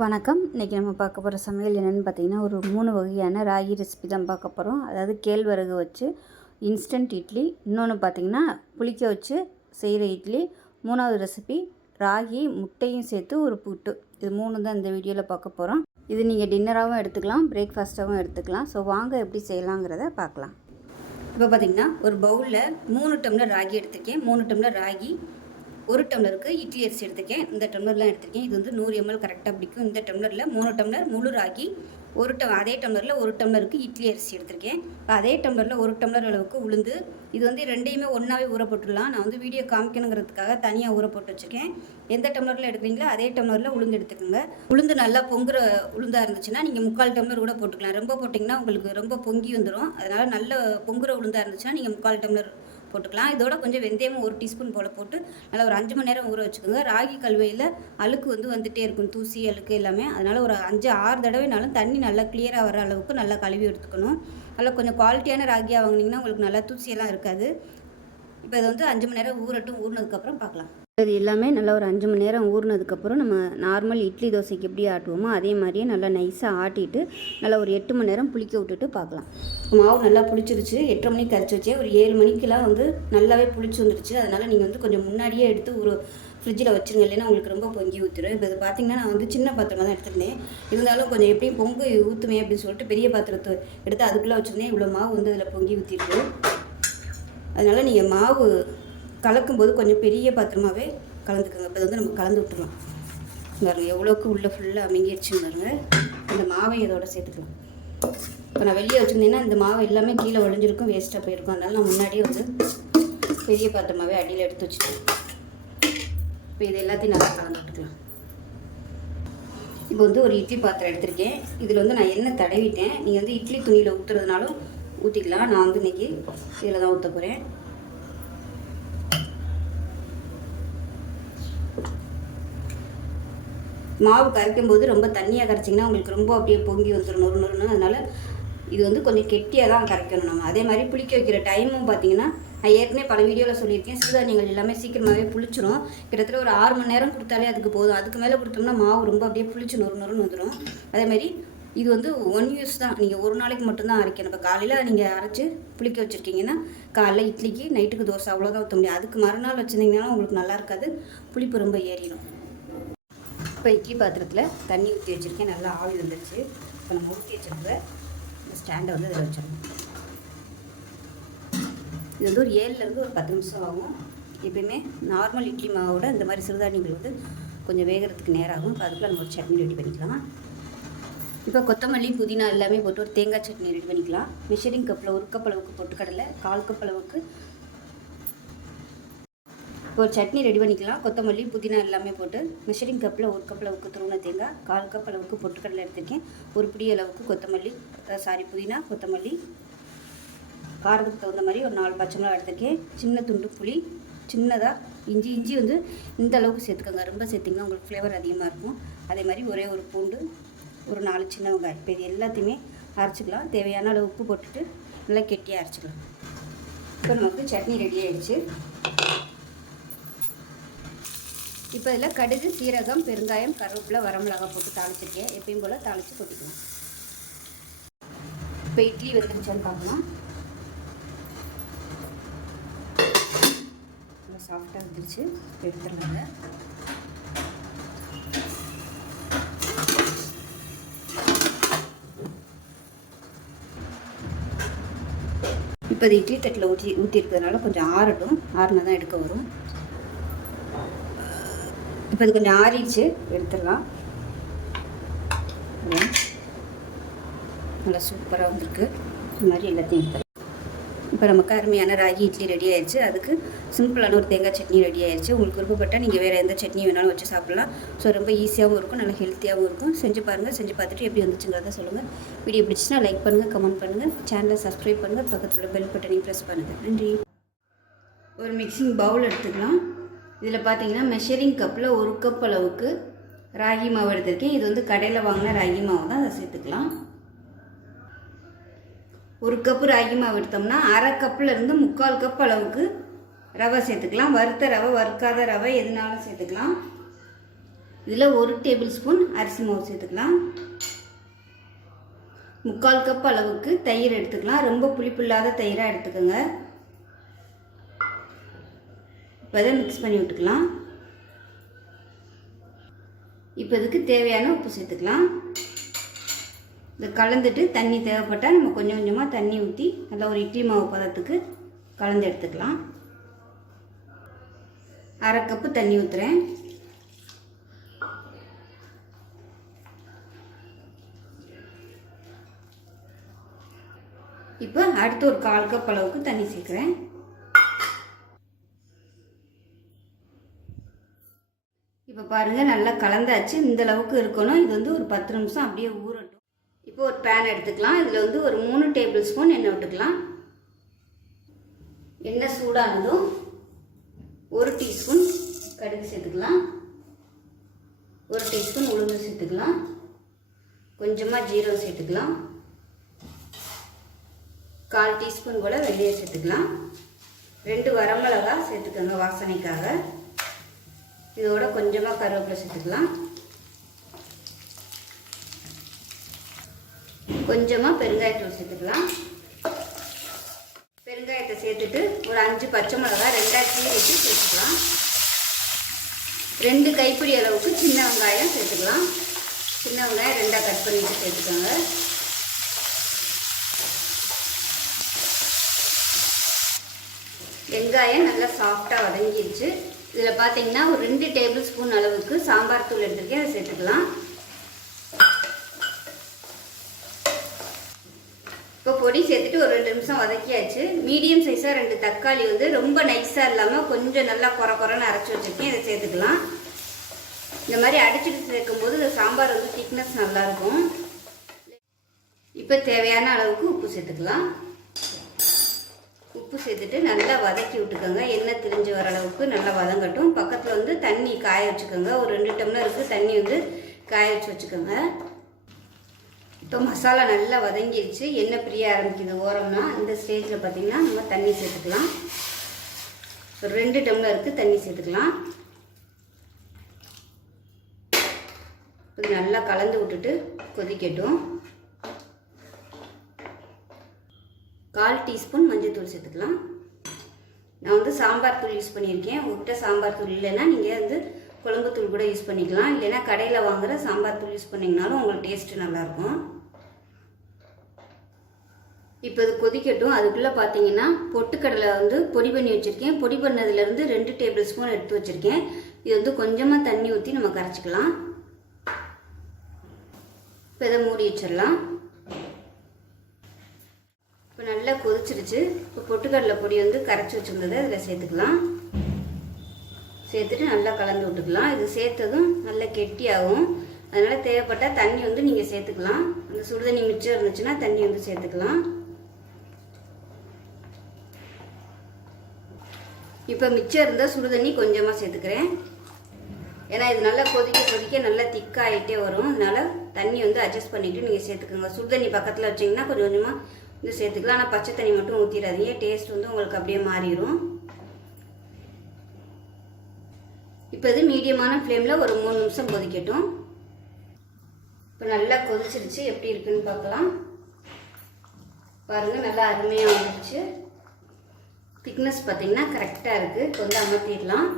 வணக்கம். இன்றைக்கி நம்ம பார்க்க போகிற சமையல் என்னென்னு பார்த்தீங்கன்னா ஒரு மூணு வகையான ராகி ரெசிபி தான் பார்க்க போகிறோம் அதாவது கேழ்வரகு வச்சு இன்ஸ்டன்ட் இட்லி இன்னொன்று பார்த்தீங்கன்னா புளிக்க வச்சு செய்கிற இட்லி மூணாவது ரெசிபி ராகி முட்டையும் சேர்த்து ஒரு புட்டு. இது மூணு தான் இந்த வீடியோவில் பார்க்க போகிறோம் இது நீங்கள் டின்னராகவும் எடுத்துக்கலாம் பிரேக்ஃபாஸ்ட்டாகவும் எடுத்துக்கலாம். ஸோ வாங்க எப்படி செய்யலாங்கிறத பார்க்கலாம். இப்போ பார்த்தீங்கன்னா ஒரு பவுலில் மூணு டம்ளர் ராகி எடுத்திருக்கேன். மூணு டம்ளர் ராகி ஒரு டம்ளருக்கு இட்லி அரிசி எடுத்திருக்கேன். இந்த டம்ளர்லாம் எடுத்திருக்கேன். இது வந்து நூறு எம்எல் கரெக்டாக பிடிக்கும். இந்த டம்ளரில் மூணு டம்ளர் முழு ராகி ஒரு டம் அதே டம்ளரில் ஒரு டம்ளருக்கு இட்லி அரிசி எடுத்திருக்கேன். இப்போ அதே டம்ளரில் ஒரு டம்ளர் அளவுக்கு உளுந்து. இது வந்து ரெண்டையுமே ஒன்றாவே ஊற போட்டுடலாம். நான் வந்து வீடியோ காமிக்கணுங்கிறதுக்காக தனியாக ஊற போட்டு வச்சுருக்கேன். எந்த டம்ளரில் எடுக்கிறீங்களோ அதே டம்ளரில் உளுந்து எடுத்துக்கோங்க. உளுந்து நல்லா பொங்குற உளுந்தாக இருந்துச்சுன்னா நீங்கள் முக்கால் டம்ளர் கூட போட்டுக்கலாம். ரொம்ப போட்டிங்கன்னா உங்களுக்கு ரொம்ப பொங்கி வந்துடும் அதனால் நல்ல பொங்குற உளுந்தாக இருந்துச்சுன்னா நீங்கள் முக்கால் டம்ளர் போட்டுக்கலாம். இதோட கொஞ்சம் வெந்தயமும் ஒரு டீஸ்பூன் போல் போட்டு நல்லா ஒரு அஞ்சு மணி நேரம் ஊற வச்சுக்கோங்க. ராகி கல்வையில் அழுக்கு வந்து வந்துகிட்டே இருக்கும். தூசி அழுக்கு எல்லாமே. அதனால் ஒரு அஞ்சு ஆறு தடவைனாலும் தண்ணி நல்லா கிளியராக வர அளவுக்கு நல்லா கழுவி எடுத்துக்கணும். நல்லா கொஞ்சம் குவாலிட்டியான ராகியாக வாங்கினீங்கன்னா உங்களுக்கு நல்லா தூசியெல்லாம் இருக்காது. இப்போ இதை வந்து அஞ்சு மணி நேரம் ஊறட்டும். ஊறினதுக்கப்புறம் பார்க்கலாம். இது எல்லாமே நல்லா ஒரு அஞ்சு மணி நேரம் ஊறினதுக்கப்புறம் நம்ம நார்மல் இட்லி தோசைக்கு எப்படி ஆட்டுவோமோ அதே மாதிரியே நல்லா நைஸாக ஆட்டிட்டு நல்லா ஒரு எட்டு மணி நேரம் புளிக்க விட்டுட்டு பார்க்கலாம். மாவு நல்லா புளிச்சிருச்சு. எட்டரை மணிக்கு கரைச்சி வச்சே ஒரு ஏழு மணிக்கெலாம் வந்து நல்லாவே புளிச்சு வந்துருச்சு. அதனால் நீங்கள் வந்து கொஞ்சம் முன்னாடியே எடுத்து ஒரு ஃப்ரிட்ஜில் வச்சுருங்க. இல்லைன்னா உங்களுக்கு ரொம்ப பொங்கி ஊற்றிடும் இப்போ இது பார்த்தீங்கன்னா நான் வந்து சின்ன பாத்திரமாக தான் எடுத்துருந்தேன். இருந்தாலும் கொஞ்சம் எப்படியும் பொங்கு ஊற்றுமே அப்படின்னு சொல்லிட்டு பெரிய பாத்திரத்தை எடுத்து அதுக்குள்ளே வச்சுருந்தேன். இவ்வளோ மாவு வந்து அதில் பொங்கி ஊற்றிருக்கு அதனால் நீங்கள் மாவு கலக்கும்போது கொஞ்சம் பெரிய பாத்திரமாகவே கலந்துக்கோங்க. இப்போ வந்து நம்ம கலந்து விட்டுருலாம் பாருங்க எவ்வளோக்கு உள்ளே ஃபுல்லாக அமைங்கிடுச்சுன்னு பாருங்க. அந்த மாவை இதோட சேர்த்துக்கலாம். இப்போ நான் வெளியே வச்சுருந்தேன்னா இந்த மாவு எல்லாமே கீழே ஒழிஞ்சிருக்கும் வேஸ்ட்டாக போயிருக்கும். அதனால் நான் முன்னாடியே வந்து பெரிய பாத்திரமாகவே அடியில் எடுத்து வச்சுட்டேன். இப்போ இது எல்லாத்தையும் நல்லா கலந்து விட்டுக்கலாம். இப்போ வந்து ஒரு இட்லி பாத்திரம் எடுத்திருக்கேன். இதில் வந்து நான் எண்ணெய் தடவிட்டேன். நீங்கள் வந்து இட்லி துணியில் ஊற்றுறதுனாலும் ஊற்றிக்கலாம் நான் வந்து இன்றைக்கி இதில் தான் ஊற்ற போகிறேன் மாவு கரைக்கும் போது ரொம்ப தண்ணியாக கரைச்சிங்கன்னா உங்களுக்கு ரொம்ப அப்படியே பொங்கி வந்துடும் நொறு நொறுன்னு. அதனால் இது வந்து கொஞ்சம் கெட்டியாக தான் கரைக்கணும் நம்ம. அதே மாதிரி புளிக்க வைக்கிற டைமும் பார்த்தீங்கன்னா நான் ஏற்கனவே பல வீடியோவில் சொல்லியிருக்கேன். சிறுதானியங்கள் எல்லாமே சீக்கிரமாகவே புளிச்சிடும் கிட்டத்தட்ட ஒரு ஆறு மணி நேரம் கொடுத்தாலே அதுக்கு போதும். அதுக்கு மேலே கொடுத்தோம்னா மாவு ரொம்ப அப்படியே புளிச்சு நொறு நொறுன்னு வந்துடும் அதே மாதிரி இது வந்து ஒன் யூஸ் தான். நீங்கள் ஒரு நாளைக்கு மட்டும்தான் அரைக்கணும். இப்போ காலையில் நீங்கள் அரைச்சி புளிக்க வச்சுருக்கீங்கன்னா காலைல இட்லிக்கு நைட்டுக்கு தோசை அவ்வளோதான் ஊற்ற முடியும். அதுக்கு மறுநாள் வச்சுருந்தீங்கன்னா உங்களுக்கு நல்லா இருக்காது. புளிப்பு ரொம்ப ஏறிடும் இப்போ இட்லி பாத்திரத்தில் தண்ணி ஊற்றி வச்சுருக்கேன். நல்லா ஆவி வந்துருச்சு. இப்போ நம்ம ஊற்றி வச்சுருக்க ஸ்டாண்டை வந்து அதில் வச்சிடணும். இது வந்து ஒரு ஏழுலேருந்து ஒரு பத்து நிமிஷம் ஆகும். எப்பயுமே நார்மல் இட்லி மாவோட இந்த மாதிரி சிறுதானியங்கள் வந்து கொஞ்சம் வேகிறதுக்கு நேரம் ஆகும் இப்போ அதுக்குள்ள நம்ம ஒரு சட்னி ரெடி பண்ணிக்கலாம். இப்போ கொத்தமல்லி புதினா எல்லாமே போட்டு ஒரு தேங்காய் சட்னி ரெடி பண்ணிக்கலாம். மெஷரிங் கப்பில் ஒரு கப் அளவுக்கு பொட்டுக்கடலை கால் கப் அளவுக்கு இப்போ ஒரு சட்னி ரெடி பண்ணிக்கலாம். கொத்தமல்லி புதினா எல்லாமே போட்டு மெஷரிங் கப்பில் ஒரு கப் அளவுக்கு துருவன தேங்காய் கால் கப் அளவுக்கு பொட்டுக்கடலை எடுத்திருக்கேன். ஒரு பிடி அளவுக்கு கொத்தமல்லி சாரி புதினா கொத்தமல்லி காரத்துக்கு தகுந்த மாதிரி ஒரு நாலு பச்சை மிளகா எடுத்திருக்கேன். சின்ன துண்டு புளி சின்னதாக இஞ்சி இஞ்சி வந்து இந்த அளவுக்கு சேர்த்துக்கோங்க. ரொம்ப சேர்த்திங்கன்னா உங்களுக்கு ஃப்ளேவர் அதிகமாக இருக்கும். அதே மாதிரி ஒரே ஒரு பூண்டு ஒரு நாலு சின்ன வெங்காயம். இப்போ இது எல்லாத்தையுமே அரைச்சிக்கலாம். தேவையான அளவு உப்பு போட்டுட்டு நல்லா கெட்டியாக அரைச்சிக்கலாம். இப்போ நமக்கு சட்னி ரெடி ஆகிடுச்சு இப்போ இதில் கடுகு சீரகம் பெருங்காயம் கருவேப்பிலை வரமிளகா போட்டு தாளிச்சிருக்கேன். எப்பயும் போல் தாளித்து கொட்டிக்கலாம். இப்போ இட்லி வந்துருச்சான்னு பார்க்கலாம். நல்லா சாஃப்டாக வந்துருச்சு. எடுத்துடலாங்க இப்போ இட்லி தட்டில் ஊற்றி ஊற்றி இருக்கிறதுனால கொஞ்சம் ஆறட்டும். ஆறுனா தான் எடுக்க வரும். இப்போ இது கொஞ்சம் ஆறிடுச்சு எடுத்துடலாம். நல்லா சூப்பராக வந்திருக்கு. இந்த மாதிரி எல்லாத்தையும் எடுத்துடலாம். இப்போ நமக்கு அருமையான ராகி இட்லி ரெடி ஆயிடுச்சு. அதுக்கு சிம்பிளான ஒரு தேங்காய் சட்னி ரெடி ஆயிடுச்சு. உங்களுக்கு விருப்பப்பட்டால் நீங்கள் வேறு எந்த சட்னி வேணாலும் வச்சு சாப்பிட்லாம். ஸோ ரொம்ப ஈஸியாகவும் இருக்கும் நல்லா ஹெல்த்தியாகவும் இருக்கும். செஞ்சு பாருங்கள் செஞ்சு பார்த்துட்டு எப்படி வந்துச்சுங்கிறத சொல்லுங்கள் வீடியோ பிடிச்சினா லைக் பண்ணுங்கள் கமெண்ட் பண்ணுங்கள் சேனலை சப்ஸ்கிரைப் பண்ணுங்கள் பக்கத்தில் பெல் பட்டனையும் ப்ரெஸ் பண்ணுங்கள் நன்றி. ஒரு மிக்சிங் பவுல் எடுத்துக்கலாம். இதில் பார்த்தீங்கன்னா மெஷரிங் கப்பில் ஒரு கப் அளவுக்கு ராகி மாவு எடுத்திருக்கேன். இது வந்து கடையில் வாங்கின ராகி மாவு தான். அதை சேர்த்துக்கலாம். ஒரு கப்பு ராகி மாவு எடுத்தோம்னா அரை கப்பில் இருந்து முக்கால் கப் அளவுக்கு ரவை சேர்த்துக்கலாம். வறுத்த ரவை வறுக்காத ரவை எதுனாலும் சேர்த்துக்கலாம். இதில் ஒரு டேபிள் ஸ்பூன் அரிசி மாவு சேர்த்துக்கலாம். முக்கால் கப் அளவுக்கு தயிர் எடுத்துக்கலாம். ரொம்ப புளிப்பு இல்லாத தயிராக எடுத்துக்கோங்க. வெதை மிக்ஸ் பண்ணி விட்டுக்கலாம். இப்போ இதுக்கு தேவையான உப்பு சேர்த்துக்கலாம். இதை கலந்துட்டு தண்ணி தேவைப்பட்டால் நம்ம கொஞ்சம் கொஞ்சமாக தண்ணி ஊற்றி நல்லா ஒரு இட்லி மாவு பதத்துக்கு கலந்து எடுத்துக்கலாம். அரை கப்பு தண்ணி ஊற்றுறேன் இப்போ அடுத்து ஒரு கால் கப் அளவுக்கு தண்ணி சேர்க்குறேன் இப்போ பாருங்கள் நல்லா கலந்தாச்சு. இந்த அளவுக்கு இருக்கணும். இது வந்து ஒரு பத்து நிமிஷம் அப்படியே ஊறட்டும். இப்போ ஒரு பேன் எடுத்துக்கலாம். இதில் வந்து ஒரு மூணு டேபிள் ஸ்பூன் எண்ணெய் விட்டுக்கலாம். எண்ணெய் சூடானதும் ஒரு டீஸ்பூன் கடுகு சேர்த்துக்கலாம். ஒரு டீஸ்பூன் உளுந்து சேர்த்துக்கலாம். கொஞ்சமாக ஜீரகம் சேர்த்துக்கலாம். கால் டீஸ்பூன் போல் வெள்ளையை சேர்த்துக்கலாம். ரெண்டு வரமிளகா சேர்த்துக்கோங்க வாசனைக்காக. இதோட கொஞ்சமாக கருவேப்பிலை சேர்த்துக்கலாம். கொஞ்சமாக பெருங்காயத்தூள் சேர்த்துக்கலாம். பெருங்காயத்தை சேர்த்துட்டு ஒரு அஞ்சு பச்சை மிளகா ரெண்டாக கீரைக்கு சேர்த்துக்கலாம். ரெண்டு கைப்பிடி அளவுக்கு சின்ன வெங்காயம் சேர்த்துக்கலாம். சின்ன வெங்காயம் ரெண்டாக கட் பண்ணிட்டு சேர்த்துக்கோங்க. வெங்காயம் நல்லா சாஃப்டாக வதங்கிடுச்சு. இதில் பார்த்தீங்கன்னா ஒரு ரெண்டு டேபிள் ஸ்பூன் அளவுக்கு சாம்பார் தூள் எடுத்துருக்கேன் அதை சேர்த்துக்கலாம். இப்போ பொடி சேர்த்துட்டு ஒரு ரெண்டு நிமிஷம் வதக்கியாச்சு. மீடியம் சைஸாக ரெண்டு தக்காளி வந்து ரொம்ப நைஸாக இல்லாமல் கொஞ்சம் நல்லா குறை குறைன்னு அரைச்சி வச்சுருக்கேன் இதை சேர்த்துக்கலாம். இந்த மாதிரி அடிச்சுட்டு சேர்க்கும்போது இந்த சாம்பார் வந்து திக்னஸ் நல்லாயிருக்கும் இப்போ தேவையான அளவுக்கு உப்பு சேர்த்துக்கலாம். உப்பு சேர்த்துட்டு நல்லா வதக்கி விட்டுக்கோங்க. எண்ணெய் திரிஞ்சு வர அளவுக்கு நல்லா வதங்கட்டும். பக்கத்தில் வந்து தண்ணி காய வச்சுக்கோங்க. ஒரு ரெண்டு டம்ளருக்கு தண்ணி வந்து காய வச்சு வச்சுக்கோங்க. இப்போ மசாலா நல்லா வதங்கிடுச்சு எண்ணெய் பிரிய ஆரம்பிக்குது ஓரம்னா இந்த ஸ்டேஜில் பார்த்தீங்கன்னா நம்ம தண்ணி சேர்த்துக்கலாம். ஒரு ரெண்டு டம்ளருக்கு தண்ணி சேர்த்துக்கலாம். இது நல்லா கலந்து விட்டுட்டு கொதிக்கட்டும். கால் டீஸ்பூன் மஞ்சள்தூள் சேர்த்துக்கலாம். நான் வந்து சாம்பார் தூள் யூஸ் பண்ணியிருக்கேன். உங்கள்கிட்ட சாம்பார் தூள் இல்லைன்னா நீங்கள் வந்து குழம்பு தூள் கூட யூஸ் பண்ணிக்கலாம். இல்லைன்னா கடையில் வாங்குகிற சாம்பார் தூள் யூஸ் பண்ணிங்கனாலும் உங்களுக்கு டேஸ்ட்டு நல்லாயிருக்கும். இப்போ இது கொதிக்கட்டும். அதுக்குள்ளே பார்த்தீங்கன்னா பொட்டுக்கடலை வந்து பொடி பண்ணி வச்சுருக்கேன். பொடி பண்ணதுலேருந்து ரெண்டு டேபிள் ஸ்பூன் எடுத்து வச்சுருக்கேன். இது வந்து கொஞ்சமாக தண்ணி ஊற்றி நம்ம கரைச்சிக்கலாம். இப்போ இதை மூடி வச்சிடலாம். இப்போ நல்லா கொதிச்சிருச்சு. இப்போ பொட்டுக்கடலை பொடி வந்து கரைச்சி வச்சுருந்ததை அதில் சேர்த்துக்கலாம். சேர்த்துட்டு நல்லா கலந்து விட்டுக்கலாம். இது சேர்த்ததும் நல்லா கெட்டியாகும். அதனால் தேவைப்பட்டால் தண்ணி வந்து நீங்கள் சேர்த்துக்கலாம். அந்த சுடுதண்ணி மிச்சம் இருந்துச்சுன்னா தண்ணி வந்து சேர்த்துக்கலாம். இப்போ மிச்சம் இருந்தால் சுடுதண்ணி கொஞ்சமாக சேர்த்துக்கிறேன். ஏன்னா இது நல்லா கொதிக்க கொதிக்க நல்லா திக்காகிட்டே வரும். அதனால் தண்ணி வந்து அட்ஜஸ்ட் பண்ணிவிட்டு நீங்கள் சேர்த்துக்கோங்க. சுடுதண்ணி பக்கத்தில் வச்சிங்கன்னா கொஞ்சம் கொஞ்சமாக வந்து சேர்த்துக்கலாம் ஆனால் பச்சை தண்ணி மட்டும் ஊற்றிடாதீங்க டேஸ்ட் வந்து உங்களுக்கு அப்படியே மாறிடும் இப்போ இது மீடியமான ஃப்ளேமில் ஒரு மூணு நிமிஷம் கொதிக்கட்டும். இப்போ நல்லா கொதிச்சிருச்சு. எப்படி இருக்குன்னு பார்க்கலாம். பாருங்கள் நல்லா அருமையாக வந்துருச்சு. திக்னஸ் பார்த்தீங்கன்னா கரெக்டாக இருக்குது இப்போ வந்து அமர்த்திடலாம்.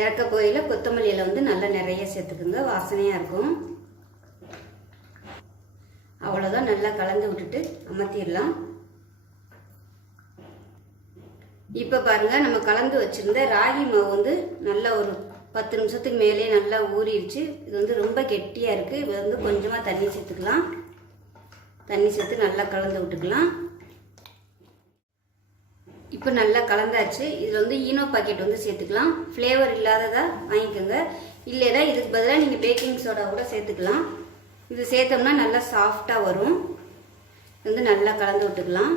இறக்க போயில் கொத்தமல்லியில் வந்து நல்லா நிறைய சேர்த்துக்குங்க. வாசனையாக இருக்கும். அவ்வளோதான் நல்லா கலந்து விட்டுட்டு அமர்த்திடலாம். இப்போ பாருங்கள் நம்ம கலந்து வச்சுருந்த ராகி மாவு வந்து நல்லா ஒரு பத்து நிமிஷத்துக்கு மேலே நல்லா ஊறிடுச்சு. இது வந்து ரொம்ப கெட்டியாக இருக்குது இது வந்து கொஞ்சமாக தண்ணி சேர்த்துக்கலாம். தண்ணி சேர்த்து நல்லா கலந்து விட்டுக்கலாம். இப்போ நல்லா கலந்தாச்சு. இதில் வந்து ஈனோ பாக்கெட் வந்து சேர்த்துக்கலாம். ஃப்ளேவர் இல்லாததாக வாங்கிக்கோங்க. இல்லைனா இதுக்கு பதிலாக நீங்கள் பேக்கிங் சோடா கூட சேர்த்துக்கலாம். இது சேர்த்தோம்னா நல்லா சாஃப்டாக வரும். வந்து நல்லா கலந்து விட்டுக்கலாம்.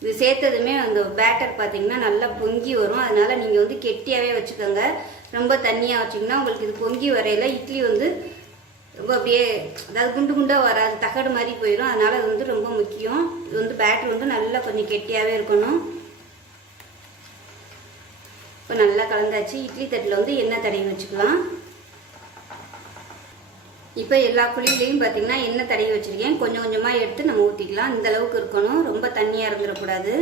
இது சேர்த்ததுமே அந்த பேட்டர் பார்த்தீங்கன்னா நல்லா பொங்கி வரும். அதனால் நீங்கள் வந்து கெட்டியாகவே வச்சுக்கோங்க. ரொம்ப தண்ணியாக வச்சிங்கன்னா உங்களுக்கு இது பொங்கி வரையில் இட்லி வந்து ரொம்ப அப்படியே அதாவது குண்டு குண்டாக வராது தகடு மாதிரி போயிடும் அதனால் அது வந்து ரொம்ப முக்கியம். இது வந்து பேட்டர் வந்து நல்லா கொஞ்சம் கெட்டியாகவே இருக்கணும். இப்போ நல்லா கலந்தாச்சு. இட்லி தட்டில் வந்து எண்ணெய் தடவி வச்சுக்கலாம். இப்போ எல்லா குழியிலையும் பார்த்தீங்கன்னா எண்ணெய் தடவி வச்சுருக்கேன். கொஞ்சம் கொஞ்சமாக எடுத்து நம்ம ஊற்றிக்கலாம் இந்த அளவுக்கு இருக்கணும். ரொம்ப தண்ணியாக இருந்துடக்கூடாது.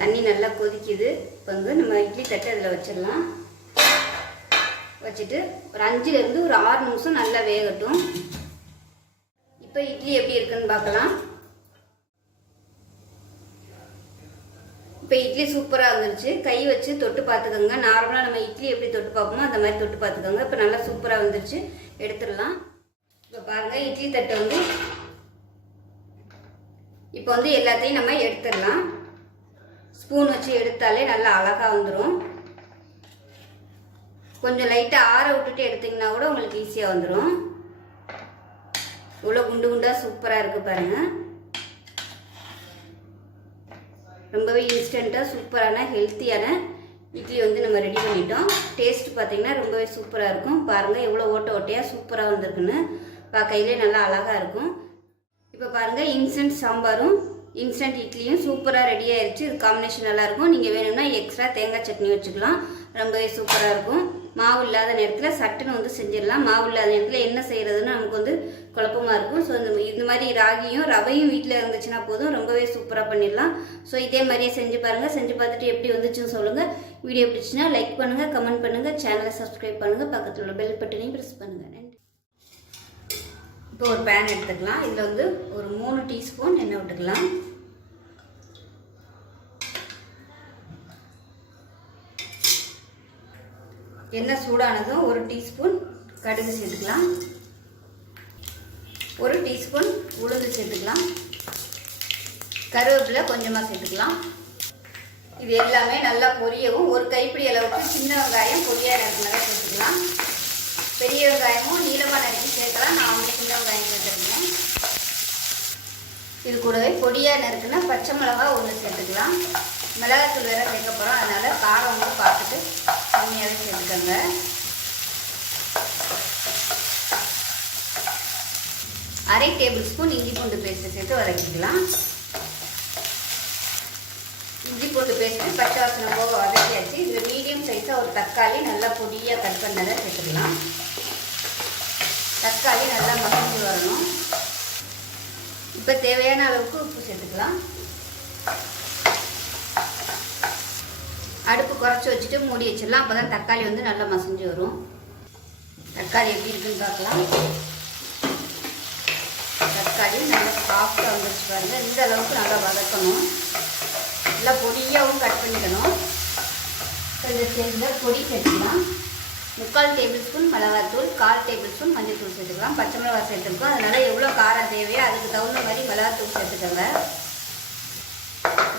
தண்ணி நல்லா கொதிக்குது. இப்போ வந்து நம்ம இட்லி தட்டு அதில் வச்சிடலாம். வச்சுட்டு ஒரு அஞ்சுலேருந்து ஒரு ஆறு நிமிஷம் நல்லா வேகட்டும். இப்போ இட்லி எப்படி இருக்குன்னு பார்க்கலாம் இப்போ இட்லி சூப்பராக வந்துருச்சு கை வச்சு தொட்டு பார்த்துக்கோங்க நார்மலாக நம்ம இட்லி எப்படி தொட்டு பார்ப்போமோ அந்த மாதிரி தொட்டு பார்த்துக்கோங்க இப்போ நல்லா சூப்பராக வந்துருச்சு. எடுத்துடலாம். இப்போ பாருங்கள் இட்லி தட்டை வந்து இப்போ வந்து எல்லாத்தையும் நம்ம எடுத்துடலாம். ஸ்பூன் வச்சு எடுத்தாலே நல்லா அழகாக வந்துடும் கொஞ்சம் லைட்டாக ஆற விட்டுட்டு எடுத்தீங்கன்னா கூட உங்களுக்கு ஈஸியாக வந்துடும் இவ்வளோ குண்டு குண்டாக சூப்பராக இருக்குது பாருங்கள் ரொம்பவே இன்ஸ்டண்ட்டாக சூப்பரான ஹெல்த்தியான இட்லி வந்து நம்ம ரெடி பண்ணிட்டோம். டேஸ்ட் பார்த்தீங்கன்னா ரொம்பவே சூப்பராக இருக்கும். பாருங்கள் எவ்வளோ ஓட்ட ஓட்டையாக சூப்பராக வந்திருக்குன்னு. கையிலே நல்லா அழகாக இருக்கும். இப்போ பாருங்கள் இன்ஸ்டன்ட் சாம்பாரும் இன்ஸ்டன்ட் இட்லியும் சூப்பராக ரெடி ஆயிடுச்சு இது காம்பினேஷன் நல்லாயிருக்கும் நீங்கள் வேணும்னா எக்ஸ்ட்ரா தேங்காய் சட்னி வச்சுக்கலாம். ரொம்பவே சூப்பராக இருக்கும். மாவு இல்லாத நேரத்தில் சட்டுன்னு வந்து செஞ்சிடலாம். மாவு இல்லாத நேரத்தில் என்ன செய்கிறதுன்னு நமக்கு வந்து குழப்பமாக இருக்கும். ஸோ இந்த இந்த மாதிரி ராகியும் ரவையும் வீட்டில் இருந்துச்சுன்னா போதும். ரொம்பவே சூப்பராக பண்ணிடலாம். ஸோ இதே மாதிரியே செஞ்சு பாருங்கள் செஞ்சு பார்த்துட்டு எப்படி வந்துச்சுன்னு சொல்லுங்கள் வீடியோ பிடிச்சுன்னா லைக் பண்ணுங்கள் கமெண்ட் பண்ணுங்கள் சேனலை சப்ஸ்கிரைப் பண்ணுங்கள் பக்கத்தில் உள்ள பெல் பட்டனையும் ப்ரெஸ் பண்ணுங்கள் நன்றி. இப்போ ஒரு பேன் எடுத்துக்கலாம். இதில் வந்து ஒரு மூணு டீஸ்பூன் எண்ணெய் விட்டுக்கலாம். எண்ணெய் சூடானதும் ஒரு டீஸ்பூன் கடுகு சேர்த்துக்கலாம். ஒரு டீஸ்பூன் உளுந்து சேர்த்துக்கலாம். கருவேப்பிலை கொஞ்சமாக சேர்த்துக்கலாம். இது எல்லாமே நல்லா பொரியவும் ஒரு கைப்பிடி அளவுக்கு சின்ன வெங்காயம் பொரியாக இருக்கிறதா சேர்த்துக்கலாம். பெரிய வெங்காயமும் நீளமாக நறுக்கி சேர்க்கலாம். நான் வந்து சின்ன வெங்காயம் சேர்த்துருக்கேன். இது கூடவே பொடியாக நறுக்குன்னா பச்சை மிளகா ஒன்று சேர்த்துக்கலாம். மிளகாத்தூள் வேற சேர்க்க போகிறோம் அதனால் காரம் வந்து அரை டேபிள் ஸ்பூன் இஞ்சி பூண்டு பேஸ்ட்டு சேர்த்து வதக்கிக்கலாம். இஞ்சி பூண்டு பேஸ்ட்டு பச்சை வாசனை போக வதக்கியாச்சு. இதில் மீடியம் சைஸாக ஒரு தக்காளி நல்லா பொடியாக கட் பண்ணதை சேர்த்துக்கலாம். தக்காளி நல்லா மசிஞ்சு வரணும். இப்போ தேவையான அளவுக்கு உப்பு சேர்த்துக்கலாம். அடுப்பு குறைச்சி வச்சுட்டு மூடி வச்சிடலாம். அப்போ தான் தக்காளி வந்து நல்லா மசிஞ்சு வரும். தக்காளி எப்படி இருக்குன்னு பார்க்கலாம். தக்காளி நல்லா சாஃப்டாக வந்துருச்சு பாருங்கள் இந்த அளவுக்கு நல்லா வதக்கணும். நல்லா பொடியாகவும் கட் பண்ணிக்கணும். கொஞ்சம் சேர்ந்த பொடி சேர்த்துக்கலாம். முக்கால் டேபிள் ஸ்பூன் மிளகாத்தூள் கால் டேபிள் ஸ்பூன் மஞ்சள் தூள் சேர்த்துக்கலாம். பச்சை மிளகா சேர்த்துருக்கோம். அதனால் எவ்வளோ காரம் தேவையோ அதுக்கு தகுந்த மாதிரி மிளகாத்தூள் சேர்த்துக்கோங்க.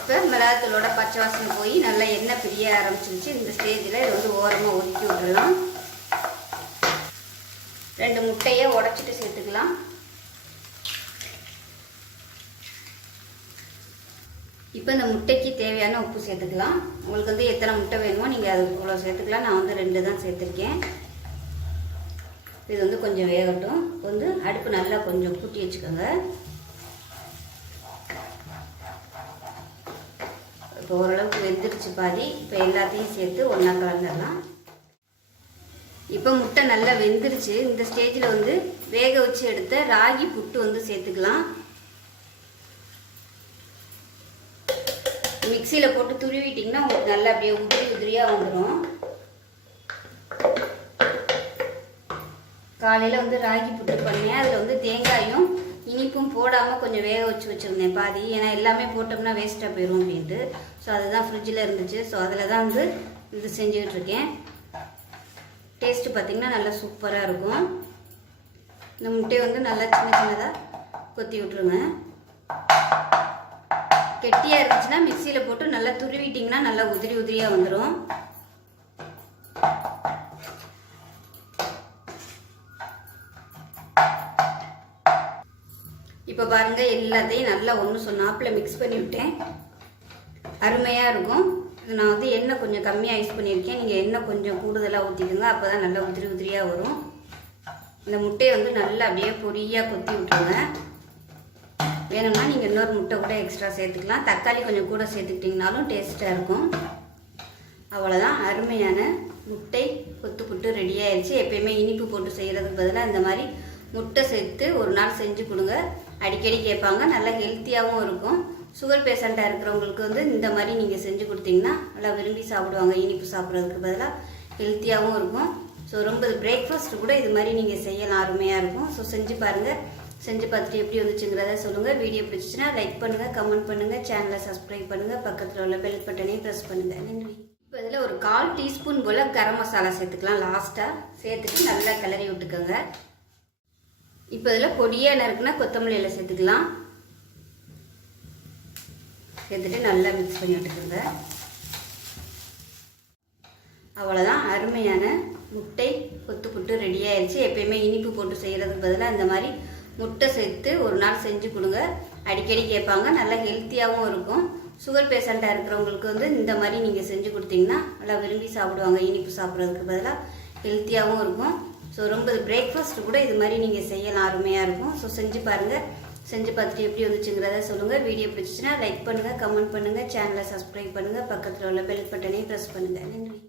இப்போ மிளகாத்தூளோட பச்சை வாசனை போய் நல்லா எண்ணெய் பிரிய ஆரம்பிச்சிருச்சு. இந்த ஸ்டேஜில் இது வந்து ஓரமாக ஒதுக்கி விட்டுடலாம் ரெண்டு முட்டையை உடச்சிட்டு சேர்த்துக்கலாம். இப்போ இந்த முட்டைக்கு தேவையான உப்பு சேர்த்துக்கலாம். உங்களுக்கு வந்து எத்தனை முட்டை வேணுமோ நீங்கள் அது இவ்வளோ சேர்த்துக்கலாம். நான் வந்து ரெண்டு தான் சேர்த்துருக்கேன். இது வந்து கொஞ்சம் வேகட்டும். வந்து அடுப்பு நல்லா கொஞ்சம் கூட்டி வச்சுக்கோங்க. இப்போ ஓரளவுக்கு வெந்துருச்சு பாதி. இப்போ எல்லாத்தையும் சேர்த்து ஒன்றா கலந்துடலாம். இப்போ முட்டை நல்லா வெந்துருச்சு. இந்த ஸ்டேஜில் வந்து வேக வச்சு எடுத்த ராகி புட்டு வந்து சேர்த்துக்கலாம். மிக்சியில் போட்டு துருவிட்டிங்கன்னா உங்களுக்கு நல்லா அப்படியே உதிரி உதிரியாக வந்துடும் காலையில் வந்து ராகி புட்டு பண்ணேன். அதில் வந்து தேங்காயும் இனிப்பும் போடாமல் கொஞ்சம் வேக வச்சு வச்சுருந்தேன். பாதி. ஏன்னா எல்லாமே போட்டோம்னா வேஸ்ட்டாக போயிடும் அப்படின்ட்டு. ஸோ அதுதான் ஃப்ரிட்ஜில் இருந்துச்சு. ஸோ அதில் தான் வந்து இது செஞ்சுக்கிட்டு இருக்கேன். டேஸ்ட்டு பார்த்திங்கன்னா நல்லா சூப்பராக இருக்கும். இந்த முட்டையை வந்து நல்லா சின்ன சின்னதாக கொத்தி விட்ருங்க கெட்டியாக இருந்துச்சுன்னா மிக்சியில் போட்டு நல்லா துருவிட்டிங்கன்னா நல்லா உதிரி உதிரியாக வந்துடும் இப்போ பாருங்கள் எல்லாத்தையும் நல்லா ஒன்று சொன்னாப்பில் மிக்ஸ் பண்ணி விட்டேன். அருமையாக இருக்கும். இது நான் வந்து எண்ணெய் கொஞ்சம் கம்மியாக யூஸ் பண்ணியிருக்கேன். நீங்கள் எண்ணெய் கொஞ்சம் கூடுதலாக ஊற்றிக்கோங்க அப்போ தான் நல்லா உதிரி உதிரியாக வரும். இந்த முட்டையை வந்து நல்லா அப்படியே பொரியாக கொத்தி விட்ருங்க வேணும்னா நீங்கள் இன்னொரு முட்டை கூட எக்ஸ்ட்ரா சேர்த்துக்கலாம். தக்காளி கொஞ்சம் கூட சேர்த்துக்கிட்டிங்கனாலும் டேஸ்ட்டாக இருக்கும். அவ்வளோதான் அருமையான முட்டை கொத்து புட்டு புட்டு ரெடி ஆயிடுச்சு எப்பயுமே இனிப்பு போட்டு செய்கிறதுக்கு பதிலாக இந்த மாதிரி முட்டை சேர்த்து ஒரு நாள் செஞ்சு கொடுங்க. அடிக்கடி கேட்பாங்க. நல்லா ஹெல்த்தியாகவும் இருக்கும். சுகர் பேஷண்ட்டாக இருக்கிறவங்களுக்கு வந்து இந்த மாதிரி நீங்கள் செஞ்சு கொடுத்தீங்கன்னா நல்லா விரும்பி சாப்பிடுவாங்க. இனிப்பு சாப்பிட்றதுக்கு பதிலாக ஹெல்த்தியாகவும் இருக்கும். ஸோ ரொம்ப பிரேக்ஃபாஸ்ட் கூட இது மாதிரி நீங்கள் செய்யலாம். அருமையாக இருக்கும். ஸோ செஞ்சு பாருங்கள் செஞ்சு பார்த்துட்டு எப்படி வந்துச்சுங்கிறத சொல்லுங்கள் வீடியோ பிடிச்சிச்சுன்னா லைக் பண்ணுங்கள் கமெண்ட் பண்ணுங்கள் சேனலை சப்ஸ்கிரைப் பண்ணுங்கள் பக்கத்தில் உள்ள பெல் பட்டனையும் ப்ரெஸ் பண்ணுங்கள் நன்றி. இப்போ இதில் ஒரு கால் டீஸ்பூன் போல் கரம் மசாலா சேர்த்துக்கலாம். லாஸ்ட்டாக சேர்த்துட்டு நல்லா கிளறி விட்டுக்கோங்க. இப்போ இதில் பொடியாக நறுக்குனா கொத்தமல்லி இலை சேர்த்துக்கலாம். சேர்த்துட்டு நல்லா மிக்ஸ் பண்ணி விட்டுக்கோங்க அவ்வளோதான் அருமையான முட்டை கொத்து புட்டு ரெடி ஆயிடுச்சு எப்பயுமே இனிப்பு போட்டு செய்கிறதுக்கு பதிலாக இந்த மாதிரி முட்டை சேர்த்து ஒரு நாள் செஞ்சு கொடுங்க. அடிக்கடி கேட்பாங்க. நல்லா ஹெல்த்தியாகவும் இருக்கும். சுகர் பேஷண்ட்டாக இருக்கிறவங்களுக்கு வந்து இந்த மாதிரி நீங்கள் செஞ்சு கொடுத்தீங்கன்னா நல்லா விரும்பி சாப்பிடுவாங்க. இனிப்பு சாப்பிட்றதுக்கு பதிலாக ஹெல்த்தியாகவும் இருக்கும். ஸோ ரொம்ப பிரேக்ஃபாஸ்ட் கூட இது மாதிரி நீங்கள் செய்யலாம். அருமையாக இருக்கும். ஸோ செஞ்சு பாருங்கள் செஞ்சு பார்த்துட்டு எப்படி வந்துச்சுங்கிறத சொல்லுங்கள் வீடியோ பிடிச்சிச்சுன்னா லைக் பண்ணுங்கள் கமெண்ட் பண்ணுங்கள் சேனலை சப்ஸ்கிரைப் பண்ணுங்கள் பக்கத்தில் உள்ள பெல் பட்டனையும் ப்ரெஸ் பண்ணுங்கள் நன்றி.